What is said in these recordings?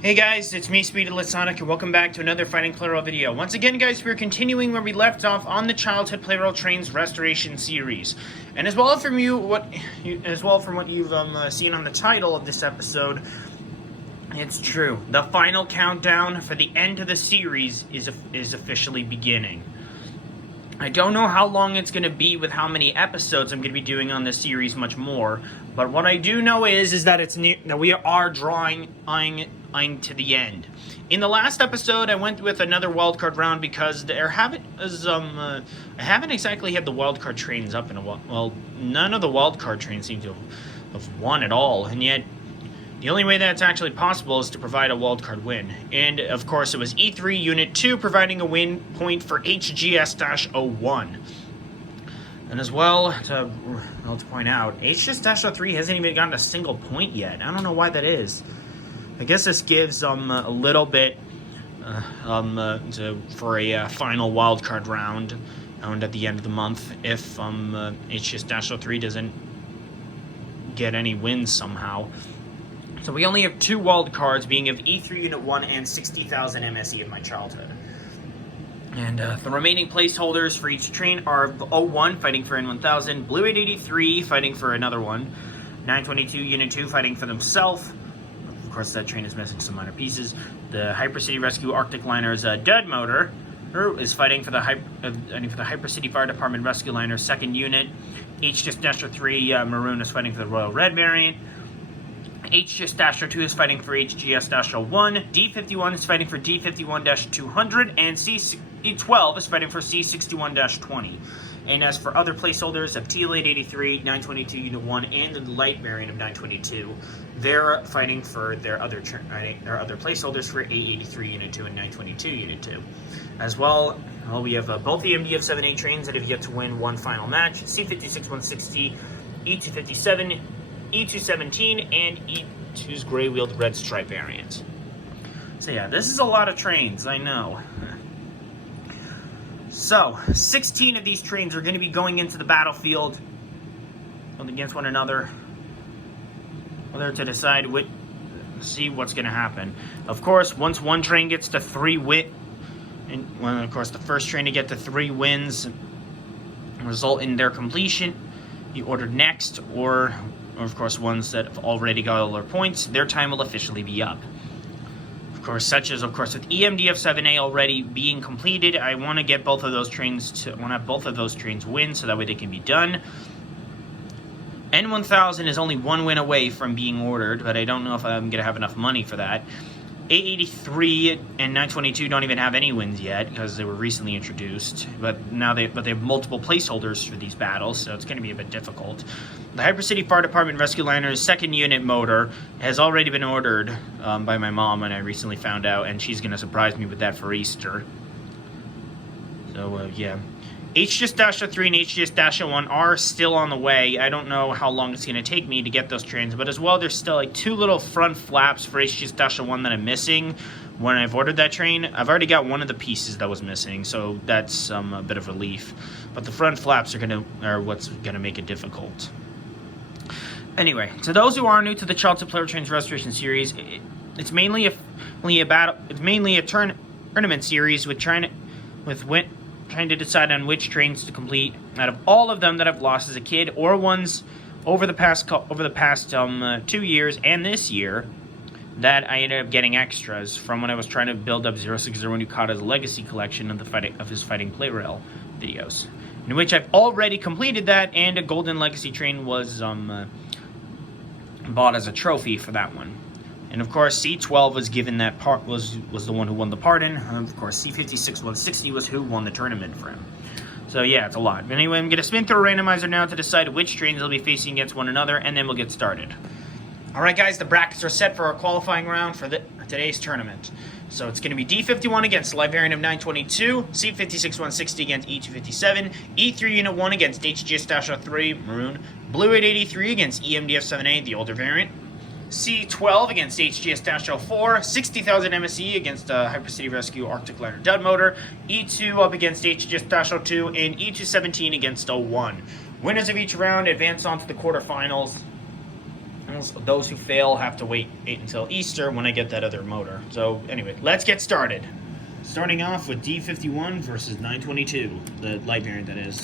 Hey guys, it's me, Speedless Sonic, and welcome back to another Fighting Plarail video. Once again, guys, we're continuing where we left off on the Childhood Plarail Trains Restoration series. And as well from what you've seen on the title of this episode, it's true. The final countdown for the end of the series is officially beginning. I don't know how long it's going to be with how many episodes I'm going to be doing on this series, much more. But what I do know is that that we are drawing to the end. In the last episode, I went with another wildcard round because I haven't exactly had the wildcard trains up in a while. Well, none of the wildcard trains seem to have won at all, and yet the only way that's actually possible is to provide a wildcard win. And, of course, it was E3 Unit 2 providing a win point for HGS-01. And as well, to point out, HGS-03 hasn't even gotten a single point yet. I don't know why that is. I guess this gives a little bit for a final wildcard round at the end of the month if HGS-03 doesn't get any wins somehow. So we only have 2 wild cards, being of E3 Unit 1 and 60,000 MSE of my childhood. And the remaining placeholders for each train are 01 fighting for N1000, Blue 883 fighting for another one, 922 Unit 2 fighting for themselves. Of course, that train is missing some minor pieces. The Hyper City Rescue Arctic Liner's dud motor is fighting for the Hyper City Fire Department Rescue Liner 2nd Unit. HGS-3 Maroon is fighting for the Royal Red variant. HGS-2 is fighting for HGS-1, D51 is fighting for D51-200, and C12 is fighting for C61-20. And as for other placeholders of TL883, 922 Unit 1, and the light variant of 922, they're fighting for their other placeholders for A83 Unit 2 and 922 Unit 2. As well, we have both the MDF-7A trains that have yet to win one final match, C56-160, E257, E217, and E2's gray-wheeled red stripe variant. So yeah, this is a lot of trains, I know. So, 16 of these trains are going to be going into the battlefield against one another, whether to decide see what's going to happen. Of course, once one train gets to 3 of course the first train to get to 3 wins result in their completion, be ordered next, or of course ones that have already got all their points, their time will officially be up. Of course, such as, of course, with EMDF-7A already being completed, I want to get both of those trains win so that way they can be done. N1000 is only 1 win away from being ordered, but I don't know if I'm going to have enough money for that. A83 and 922 don't even have any wins yet because they were recently introduced, but now they have multiple placeholders for these battles, so it's going to be a bit difficult. The Hyper City Fire Department Rescue Liner's 2nd Unit motor has already been ordered by my mom, and I recently found out, and she's going to surprise me with that for Easter. So, yeah. HGS-3 and HGS-1 are still on the way. I don't know how long it's going to take me to get those trains, but as well, there's still like 2 little front flaps for HGS-1 that I'm missing when I've ordered that train. I've already got one of the pieces that was missing, so that's a bit of relief. But the front flaps are what's going to make it difficult. Anyway, to those who are new to the Childhood Plarail Trains Restoration series, it's mainly a tournament series with trying to decide on which trains to complete out of all of them that I've lost as a kid, or ones over the past 2 years and this year that I ended up getting extras from when I was trying to build up 0601 Yukata's legacy collection of his Fighting Plarail videos, in which I've already completed that, and a golden legacy train was bought as a trophy for that one. And of course, C12 was given that part, was the one who won the pardon. And of course, C56-160 was who won the tournament for him. So yeah, it's a lot. But anyway, I'm going to spin through a randomizer now to decide which trains will be facing against one another, and then we'll get started. Alright guys, the brackets are set for our qualifying round for today's tournament. So it's going to be D51 against light variant of 922, C56-160 against E257, E3 Unit 1 against HGS-3 Maroon, Blue 883 against EMDF-7A, the older variant, C12 against HGS-04, 60,000 MSE against Hyper City Rescue Arctic Liner Dud Motor, E2 up against HGS-02, and E217 against 01. Winners of each round advance on to the quarterfinals. channels. Those who fail have to wait until Easter when I get that other motor. So anyway, let's get started. Starting off with D51 versus 922, the light variant that is.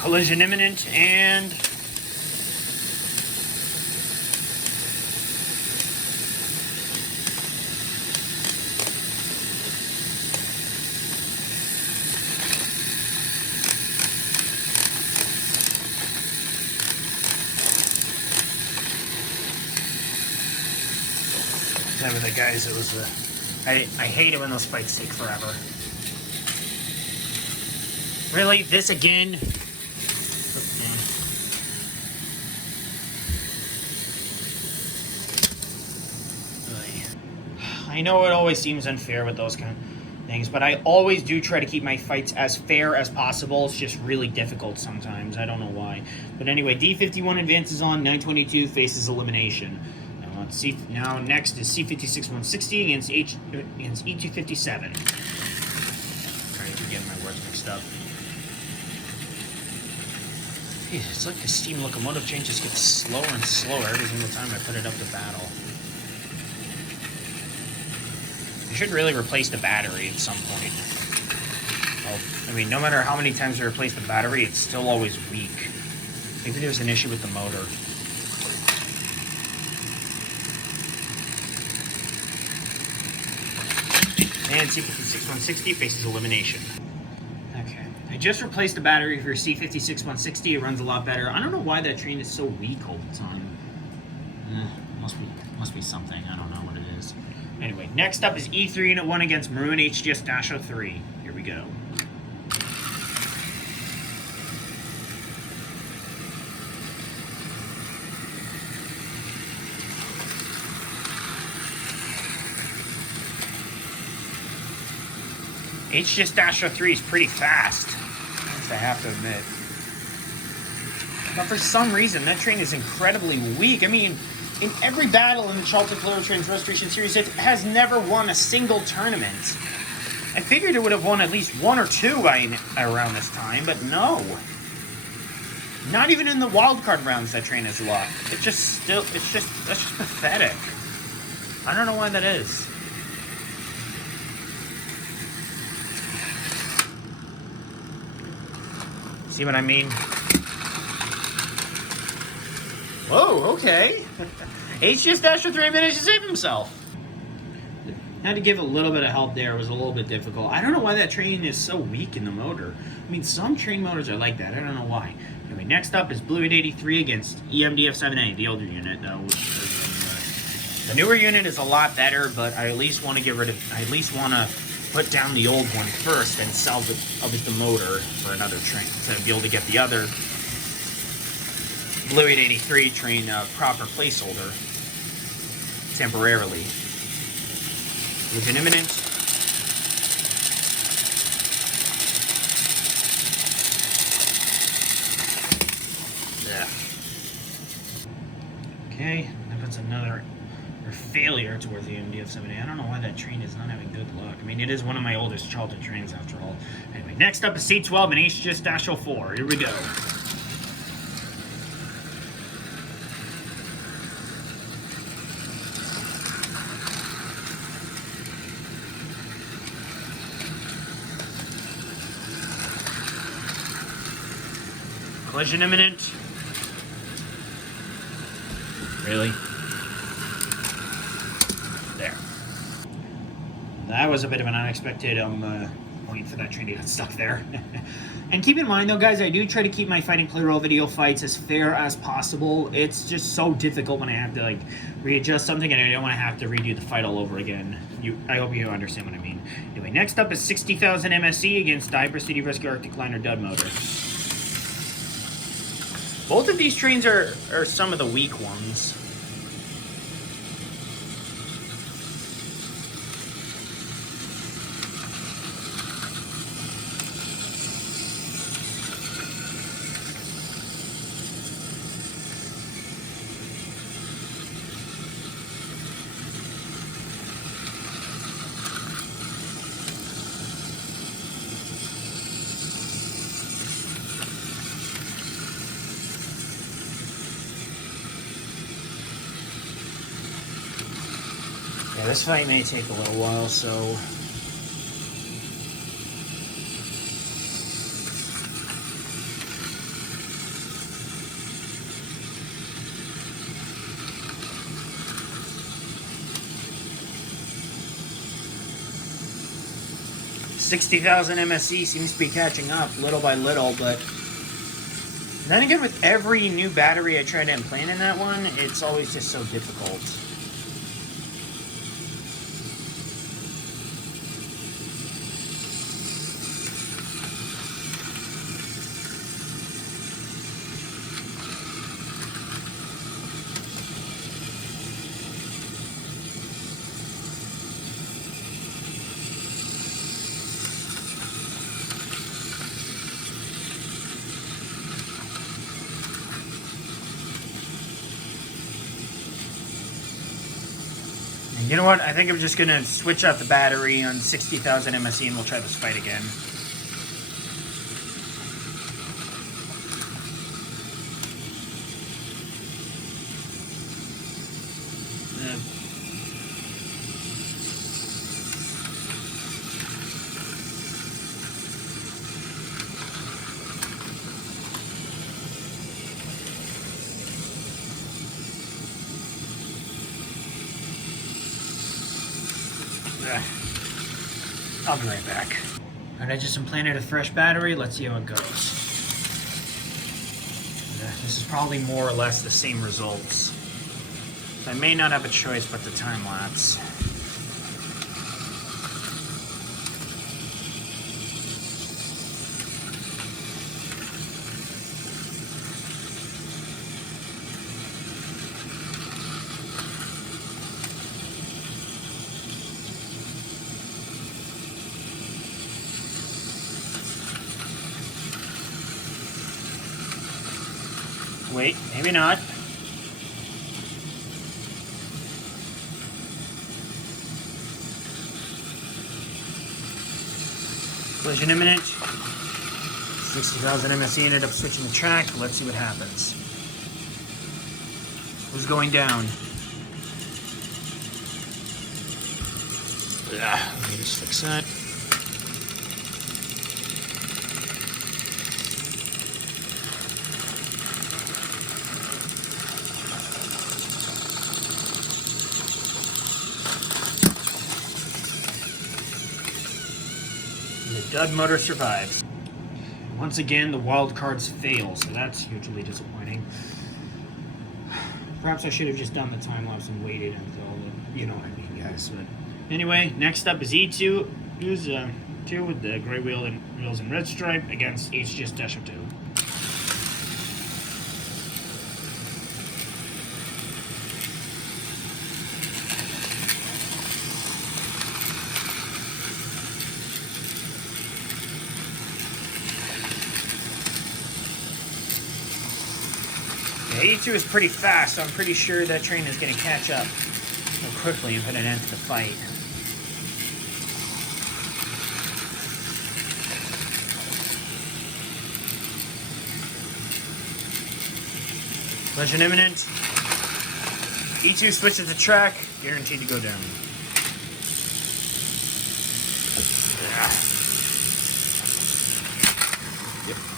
Collision imminent, and that with the guys, it was I hate it when those fights take forever. Really? This again? I know it always seems unfair with those kind of things, but I always do try to keep my fights as fair as possible. It's just really difficult sometimes. I don't know why. But anyway, D51 advances on, 922 faces elimination. Now, now next is C56 160 against E257. Sorry for getting my words mixed up. It's like the steam locomotive train just gets slower and slower every single time I put it up to battle. I should really replace the battery at some point. Well, I mean, no matter how many times I replace the battery, it's still always weak. Maybe there's an issue with the motor. And C56 160 faces elimination. Okay, I just replaced the battery for C56 160. It runs a lot better. I don't know why that train is so weak all the time. Must be something. I don't know what it is. Anyway, next up is E3 Unit 1 against Maroon HGS-03. Here we go. HGS-03 is pretty fast, I have to admit. But for some reason, that train is incredibly weak. I mean, in every battle in the Childhood Plarail Trains Restoration series, it has never won a single tournament. I figured it would have won at least one or two around this time, but no. Not even in the wildcard rounds that train has lost. That's just pathetic. I don't know why that is. See what I mean? Whoa, okay. HGS-03 managed to save himself. Had to give a little bit of help there. It was a little bit difficult. I don't know why that train is so weak in the motor. I mean, some train motors are like that. I don't know why. Anyway, next up is Blue 883 against EMDF-7A, the older unit, though. The newer unit is a lot better, but I at least want to put down the old one first and salvage the motor for another train to be able to get the other Blue 883 train proper placeholder temporarily. With an imminent. Yeah. Okay, that puts another failure towards the MDF-7A. I don't know why that train is not having good luck. I mean, it is one of my oldest childhood trains after all. Anyway, next up is C12 and HGS-04. Here we go. Collision imminent. Really? There. That was a bit of an unexpected point for that train to get stuck there. And keep in mind though, guys, I do try to keep my Fighting Plarail video fights as fair as possible. It's just so difficult when I have to like readjust something and I don't want to have to redo the fight all over again. I hope you understand what I mean. Anyway, next up is 60,000 MSE against Diver City Rescue Arctic Liner Dud Motor. Both of these trains are some of the weak ones. Yeah, this fight may take a little while, so... $60,000 MSE seems to be catching up little by little, but then again, with every new battery I try to implant in that one, it's always just so difficult. You know what? I think I'm just going to switch out the battery on 60,000 MSE and we'll try this fight again. I'll be right back. Alright, I just implanted a fresh battery. Let's see how it goes. This is probably more or less the same results. I may not have a choice but to time lapse. Wait, maybe not. Collision imminent. 60,000 MSE ended up switching the track. Let's see what happens. Who's going down? Let me just fix that. The dud motor survives. Once again, the wild cards fail, so that's hugely disappointing. Perhaps I should have just done the time lapse and waited until, you know what I mean, guys. But anyway, next up is E2, who's 2 with the gray wheels and red stripe against HGS-2. Yeah, E2 is pretty fast, so I'm pretty sure that train is going to catch up quickly and put an end to the fight. Collision imminent. E2 switches the track, guaranteed to go down.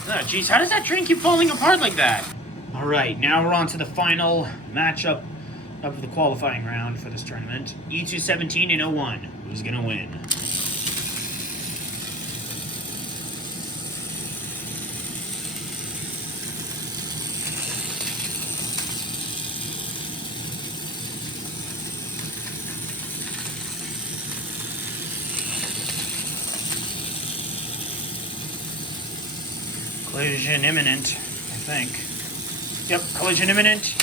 Ah, geez, how does that train keep falling apart like that? Alright, now we're on to the final matchup of the qualifying round for this tournament. E2 17 and 01. Who's gonna win? Collision imminent, I think. Yep, collision imminent.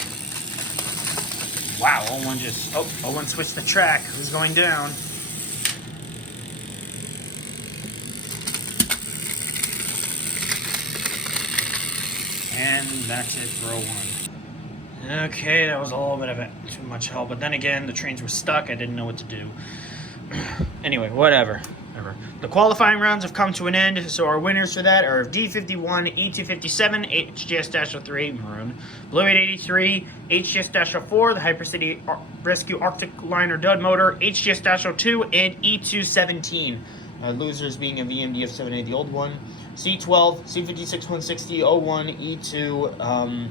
Wow, 01 just... Oh, 01 switched the track. Who's going down? And that's it for 01. Okay, that was a little bit of it. Too much help. But then again, the trains were stuck. I didn't know what to do. Anyway, whatever. The qualifying rounds have come to an end, so our winners for that are D51, E257, HGS-03, Maroon, Blue 883, HGS-04, the Hypercity Rescue Arctic Liner Dud Motor, HGS-02, and E217. Losers being a VMD of 7A, the old one, C12, C56-160, 01, E2,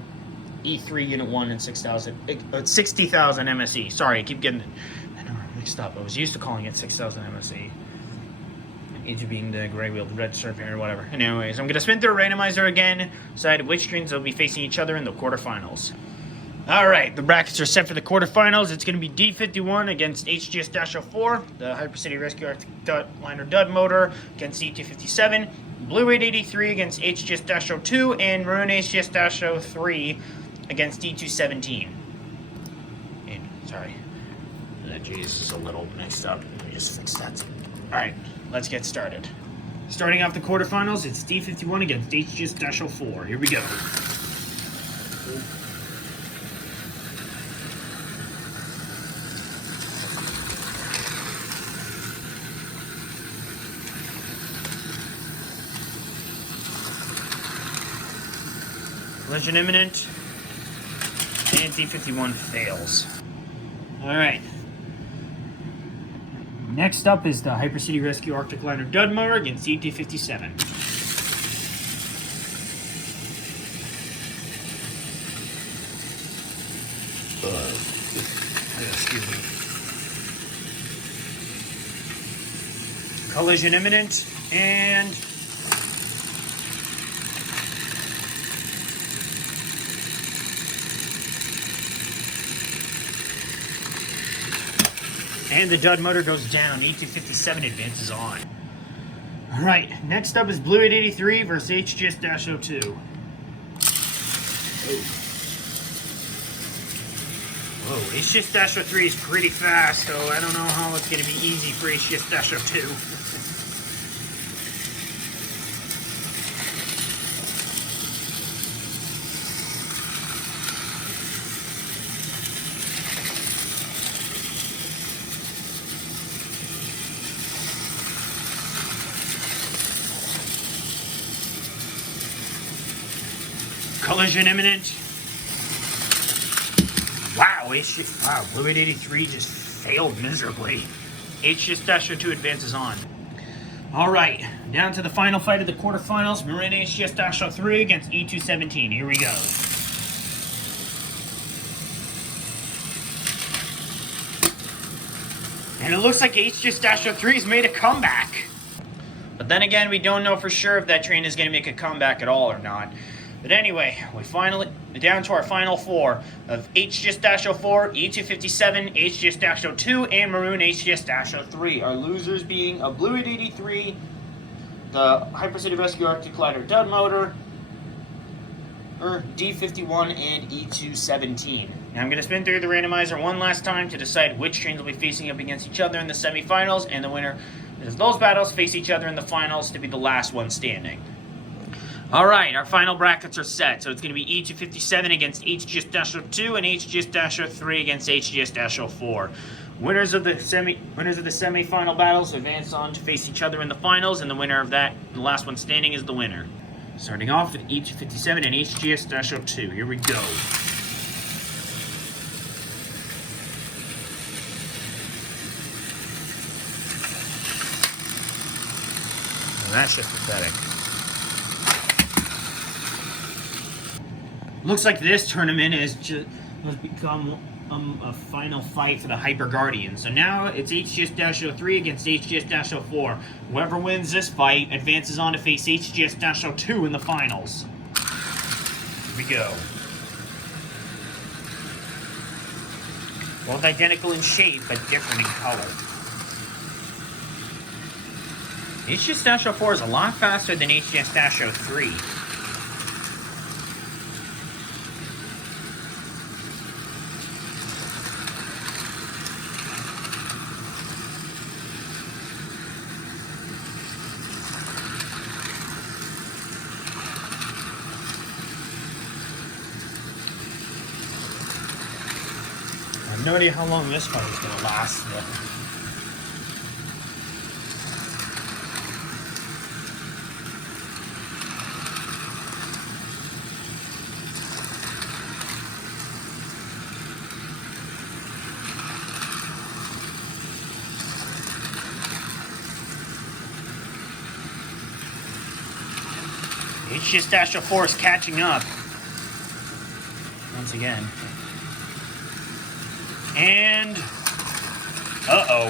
E3 Unit 1, and 60,000 MSE. Sorry, I keep getting it mixed up. I was used to calling it 6,000 MSE. Each being the gray wheeled red surfing or whatever. Anyways, I'm going to spin through a randomizer again, decide which trains will be facing each other in the quarterfinals. Alright, the brackets are set for the quarterfinals. It's going to be D51 against HGS-04, the Hypercity Rescue Arctic Liner Dud Motor against E257, Blue 883 against HGS-02, and Maroon HGS-03 against E217. And, sorry, that G is a little mixed up. Let me just fix that. Alright, let's get started. Starting off the quarterfinals, it's D51 against HGS-04. Here we go. Collision imminent, and D51 fails. Alright. Next up is the Hypercity Rescue Arctic Liner Dud Motor against E257. Excuse me. Collision imminent, and the Dud motor goes down. E257 advances on. Alright, next up is Blue 883 versus HGS-02. Whoa, HGS-03 is pretty fast, so I don't know how it's going to be easy for HGS-02. Collision imminent. Wow, Blue 883 just failed miserably. HGS-02 advances on. Alright, down to the final fight of the quarterfinals. Maroon HGS-03 against E217. Here we go. And it looks like HGS-03's made a comeback. But then again, we don't know for sure if that train is going to make a comeback at all or not. But anyway, we finally down to our final four of HGS-04, E257, HGS-02, and Maroon HGS-03. Our losers being a Blue 883, the Hypercity Rescue Arctic Liner Dud Motor, or D51 and E217. Now I'm going to spin through the randomizer one last time to decide which trains will be facing up against each other in the semifinals, and the winner of those battles face each other in the finals to be the last one standing. Alright, our final brackets are set. So it's going to be E257 against HGS-02 and HGS-03 against HGS-04. Winners of the semi-final battles advance on to face each other in the finals, and the winner of that, the last one standing, is the winner. Starting off with E257 and HGS-02. Here we go. Well, that's just pathetic. Looks like this tournament has become a final fight for the Hyper Guardians. So now it's HGS-03 against HGS-04. Whoever wins this fight advances on to face HGS-02 in the finals. Here we go. Both identical in shape, but different in color. HGS-04 is a lot faster than HGS-03. no idea how long this fight is going to last. HS-4 is catching up. Once again. And uh-oh.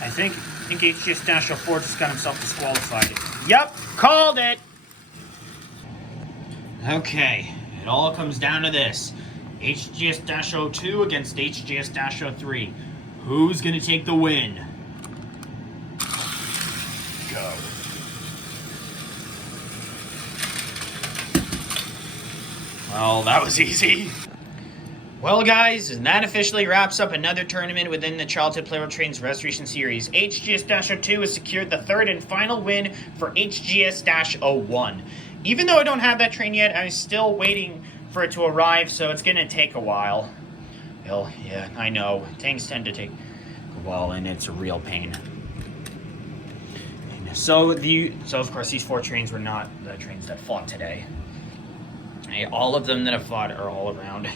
I think HS-4 just got himself disqualified. Yep, called it. Okay, it all comes down to this. HGS-02 against HGS-03. Who's gonna take the win? Go. Well, that was easy. Well, guys, and that officially wraps up another tournament within the Childhood Plarail Trains Restoration Series. HGS-02 has secured the third and final win for HGS-01. Even though I don't have that train yet, I'm still waiting for it to arrive, so it's going to take a while. Well, yeah, I know. Things tend to take a while, and it's a real pain. So, of course, these 4 trains were not the trains that fought today. All of them that have fought are all around.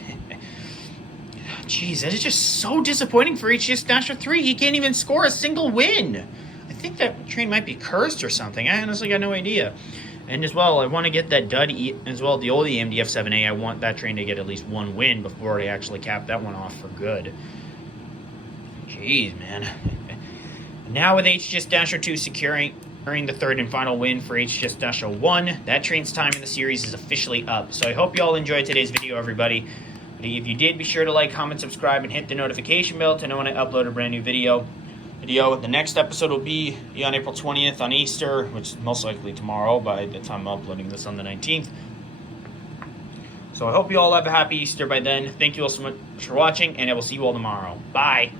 Jeez, that is just so disappointing for HGS-3. He can't even score a single win. I think that train might be cursed or something. I honestly got no idea. And as well, I want to get that dud as well, the old EMDF-7A. I want that train to get at least 1 win before I actually cap that one off for good. Jeez, man. Now with HGS-2 securing the third and final win for HGS-01, that train's time in the series is officially up. So I hope you all enjoyed today's video, everybody. If you did, be sure to like, comment, subscribe, and hit the notification bell to know when I upload a brand new video. The next episode will be on April 20th on Easter, which is most likely tomorrow by the time I'm uploading this on the 19th. So I hope you all have a happy Easter by then. Thank you all so much for watching, and I will see you all tomorrow. Bye!